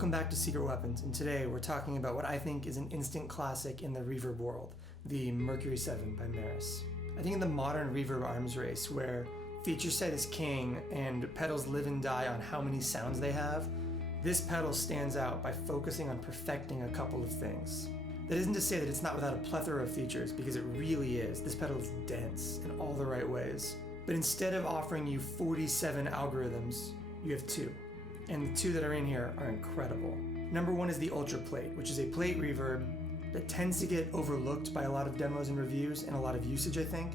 Welcome back to Secret Weapons, and today we're talking about what I think is an instant classic in the reverb world, the Mercury 7 by Meris. I think in the modern reverb arms race, where feature set is king and pedals live and die on how many sounds they have, this pedal stands out by focusing on perfecting a couple of things. That isn't to say that it's not without a plethora of features, because it really is. This pedal is dense in all the right ways. But instead of offering you 47 algorithms, you have two. And the two that are in here are incredible. Number one is the Ultraplate, which is a plate reverb that tends to get overlooked by a lot of demos and reviews and a lot of usage, I think,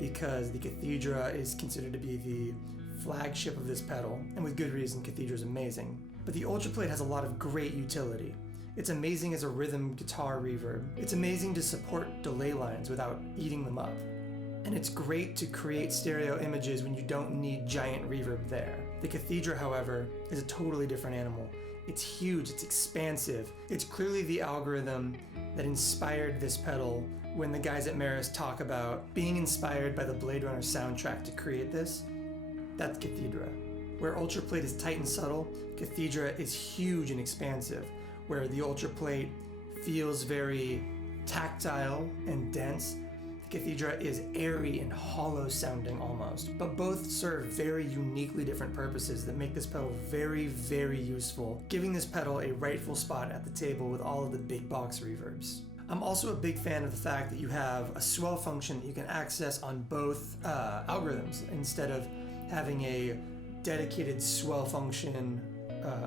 because the Cathedra is considered to be the flagship of this pedal, and with good reason. Cathedra is amazing. But the Ultraplate has a lot of great utility. It's amazing as a rhythm guitar reverb. It's amazing to support delay lines without eating them up. And it's great to create stereo images when you don't need giant reverb there. The Cathedra, however, is a totally different animal. It's huge, it's expansive. It's clearly the algorithm that inspired this pedal when the guys at Meris talk about being inspired by the Blade Runner soundtrack to create this. That's Cathedra. Where Ultraplate is tight and subtle, Cathedra is huge and expansive, where the Ultraplate feels very tactile and dense. Cathedra is airy and hollow sounding almost, but both serve very uniquely different purposes that make this pedal very, very useful, giving this pedal a rightful spot at the table with all of the big box reverbs. I'm also a big fan of the fact that you have a swell function that you can access on both algorithms instead of having a dedicated swell function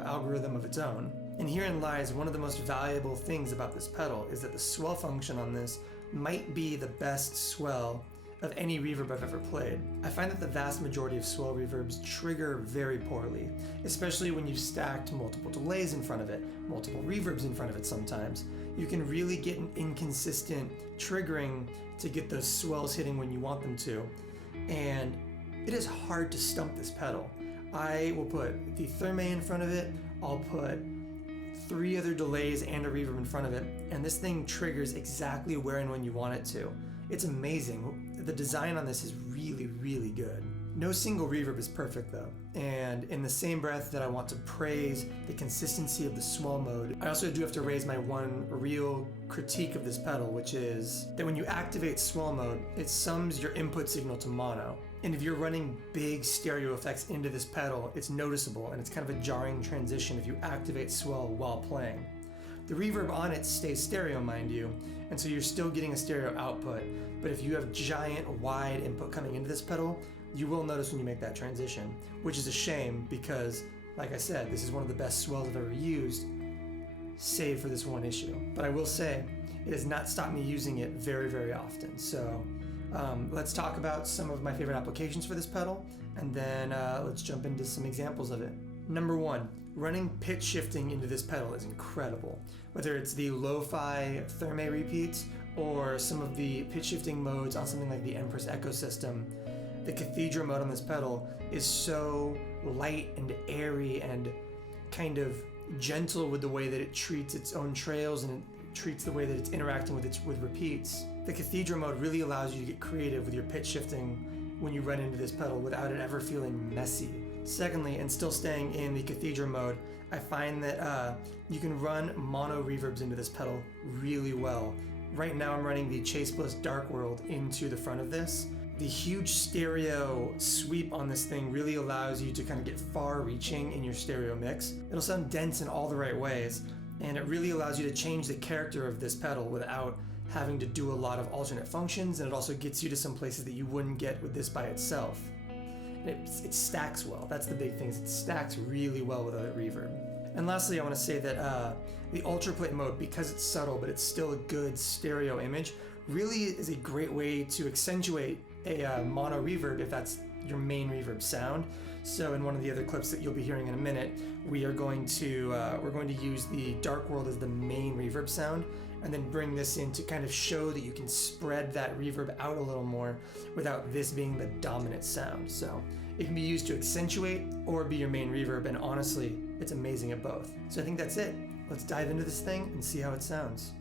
algorithm of its own. And herein lies one of the most valuable things about this pedal, is that the swell function on this might be the best swell of any reverb I've ever played. I find that the vast majority of swell reverbs trigger very poorly, especially when you've stacked multiple delays in front of it, multiple reverbs in front of it sometimes. You can really get an inconsistent triggering to get those swells hitting when you want them to. And it is hard to stump this pedal. I will put the Therme in front of it, I'll put 3 other delays and a reverb in front of it, and this thing triggers exactly where and when you want it to. It's amazing. The design on this is really, really good. No single reverb is perfect though, and in the same breath that I want to praise the consistency of the swell mode, I also do have to raise my one real critique of this pedal, which is that when you activate swell mode, it sums your input signal to mono. And if you're running big stereo effects into this pedal, it's noticeable, and it's kind of a jarring transition if you activate swell while playing. The reverb on it stays stereo, mind you, and so you're still getting a stereo output, but if you have giant, wide input coming into this pedal, you will notice when you make that transition, which is a shame because, like I said, this is one of the best swells I've ever used, save for this one issue. But I will say, it has not stopped me using it very, very often, so let's talk about some of my favorite applications for this pedal, and then let's jump into some examples of it. Number one, running pitch shifting into this pedal is incredible. Whether it's the lo-fi Therme repeats or some of the pitch shifting modes on something like the Empress Echo system, the Cathedra mode on this pedal is so light and airy and kind of gentle with the way that it treats its own trails and it treats the way that it's interacting with repeats. The Cathedra mode really allows you to get creative with your pitch shifting when you run into this pedal without it ever feeling messy. Secondly, and still staying in the Cathedra mode, I find that you can run mono reverbs into this pedal really well. Right now I'm running the Chase Bliss Dark World into the front of this. The huge stereo sweep on this thing really allows you to kind of get far-reaching in your stereo mix. It'll sound dense in all the right ways, and it really allows you to change the character of this pedal without having to do a lot of alternate functions, and it also gets you to some places that you wouldn't get with this by itself. It stacks well. That's the big thing, is it stacks really well with other reverb. And lastly, I want to say that the Ultraplate mode, because it's subtle but it's still a good stereo image, really is a great way to accentuate a mono reverb if that's your main reverb sound. So in one of the other clips that you'll be hearing in a minute, we're going to use the Dark World as the main reverb sound, and then bring this in to kind of show that you can spread that reverb out a little more without this being the dominant sound. So it can be used to accentuate or be your main reverb, and honestly, it's amazing at both. So I think that's it. Let's dive into this thing and see how it sounds.